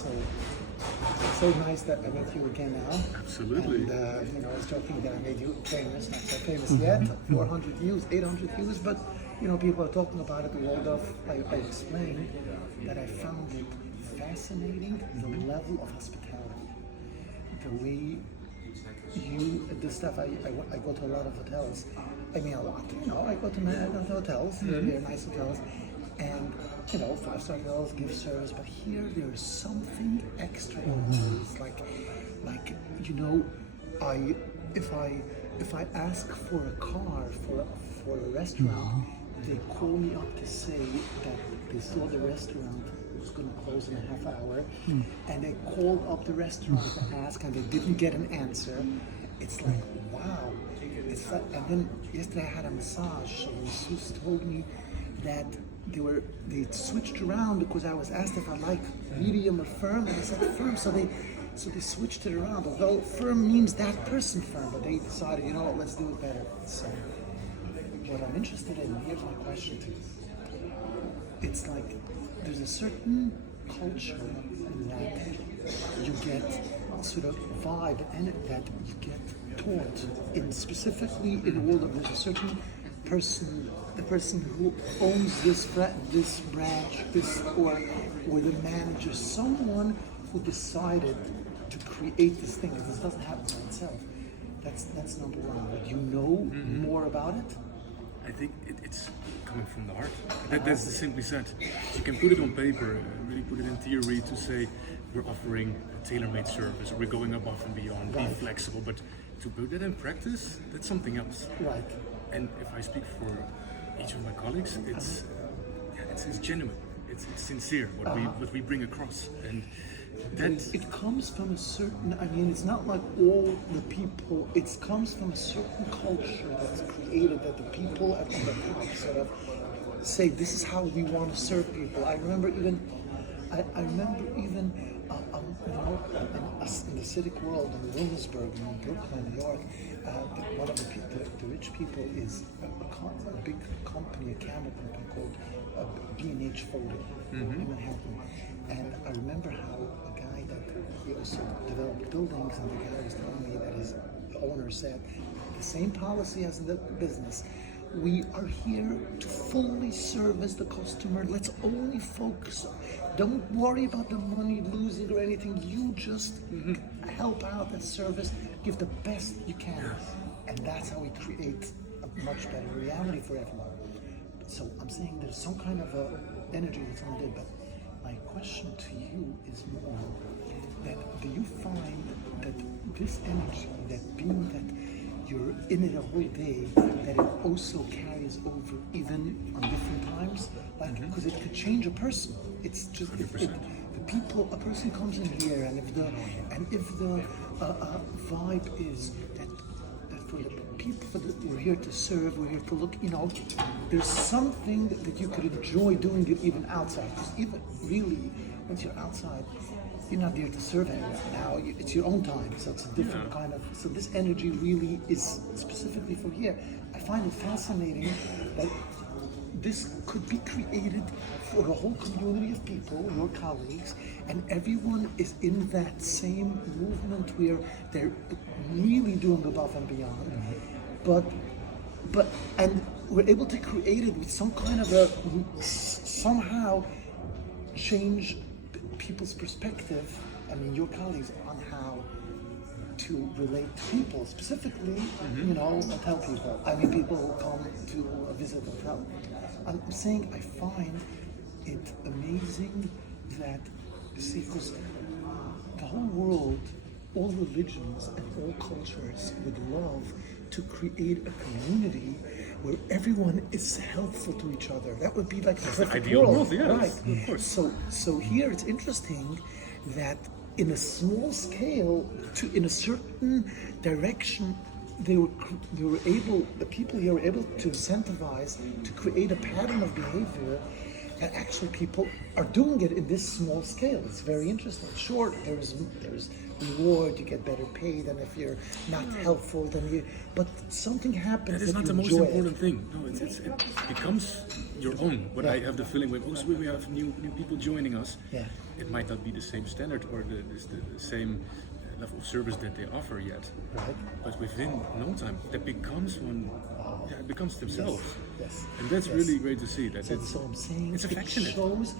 So it's so nice that I met you again now. Absolutely. And I was joking that I made you famous, not so famous yet, 400 views, 800 views, but people are talking about it. The Waldorf, I explained that I found it fascinating, the level of hospitality, the way the stuff. I go to a lot of hotels. I mean, a lot. I go to hotels. They're nice hotels, and 5-star hotels give service. But here, there is something extraordinary. It's like if I ask for a car for a restaurant, they call me up to say that they saw the restaurant was going to close in a half hour, and they called up the restaurant to ask, and they didn't get an answer. It's like, wow. It's like, and then yesterday I had a massage, so the masseuse told me that they switched around because I was asked if I like medium or firm, and I said firm, so they switched it around. Although firm means that person firm, but they decided, let's do it better. So what I'm interested in, here's my question to you. It's like there's a certain culture that you get sort of vibe and that you get taught in, specifically in the world of there's a certain person, the person who owns this branch, or the manager, someone who decided to create this thing. This doesn't happen by itself. That's number one. But you know more about it? I think it's coming from the heart. That's simply said. You can put it on paper, really put it in theory to say we're offering a tailor-made service, or we're going above and beyond, be flexible. But to put that in practice, that's something else. Right. And if I speak for each of my colleagues, it's genuine. It's sincere what we bring across, and that it comes from a certain. I mean, it's not like all the people. It comes from a certain culture that's created that the people at the top sort of say, "This is how we want to serve people." I remember even in the civic world in Williamsburg, in Brooklyn, New York, one of the rich people is a big company, a camera company called B&H Photo in Manhattan. And I remember how a guy that he also developed buildings, and the guy was telling me that his owner said, the same policy as in the business. We are here to fully service the customer. Let's only focus. Don't worry about the money losing or anything. You just help out and service. Give the best you can. And that's how we create a much better reality for everyone. So I'm saying there's some kind of energy that's on it. But my question to you is more that do you find that this energy, that being that you're in it a whole day, that it also carries over even on different times, like because it could change a person. It's just the people. A person comes in here, and if the vibe is that for the people we're here to serve, we're here to look. There's something that you could enjoy doing it even outside. Because even really, once you're outside, you're not there to serve anyone. Now it's your own time, so it's a different kind of. So this energy really is specifically for here. I find it fascinating that this could be created for a whole community of people, your colleagues, and everyone is in that same movement where they're really doing above and beyond. But we're able to create it with some kind of somehow change people's perspective. I mean, your colleagues on how to relate to people, specifically, hotel people. I mean, people who come to visit the hotel. I'm saying I find it amazing that, because the whole world, all religions and all cultures would love to create a community where everyone is helpful to each other. That would be like the perfect world, right? Of course. So here it's interesting that in a small scale, in a certain direction, the people here were able to incentivize, to create a pattern of behavior And actually, people are doing it in this small scale. It's very interesting. Sure, there's reward. You get better paid, and if you're not helpful, then you. But something happens. That is not the most important thing. No, it becomes your own. But I have the feeling when we have new people joining us, it might not be the same standard or the same level of service that they offer yet. Right. But within no time, that becomes one. Yeah, it becomes themselves. Yes. And that's really great to see. That So I'm saying it's affectionate. It shows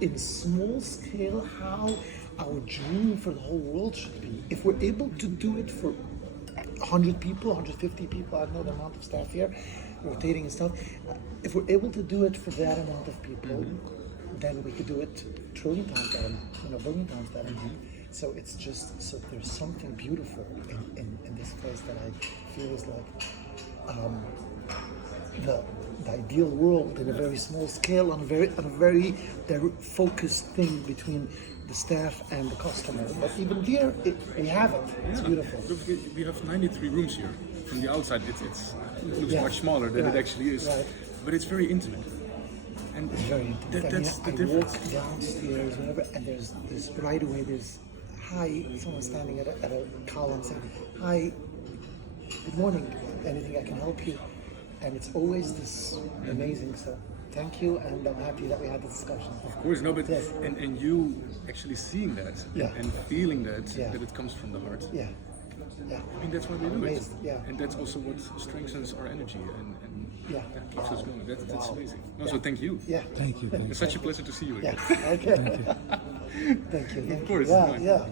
in small scale how our dream for the whole world should be. If we're able to do it for 100 people, 150 people, I don't know the amount of staff here, rotating and stuff. If we're able to do it for that amount of people, then we could do it a trillion times that amount, billion times that amount. So it's just, so there's something beautiful in this place that I feel is like the ideal world in a very small scale, on a very focused thing between the staff and the customer. But even here, we have it. It's beautiful. Look, we have 93 rooms here. From the outside, it looks much smaller than it actually is, but it's very intimate. And it's very intimate. That's the I difference. walk downstairs, whatever, and there's right away. There's hi, someone standing at a column saying, "Hi, good morning. Anything I can help you?" And it's always this amazing. So thank you, and I'm happy that we had the discussion. Of course, no, but Yes. and you actually seeing that and feeling that that it comes from the heart. Yeah. I mean, that's why we do it. Amazed, yeah. And that's also what strengthens our energy and keeps us going. That's amazing. Also, thank you. Yeah. Thank you. It's such a pleasure to see you again. Yeah. Okay. Thank you. Of course. Yeah. Fine. Yeah.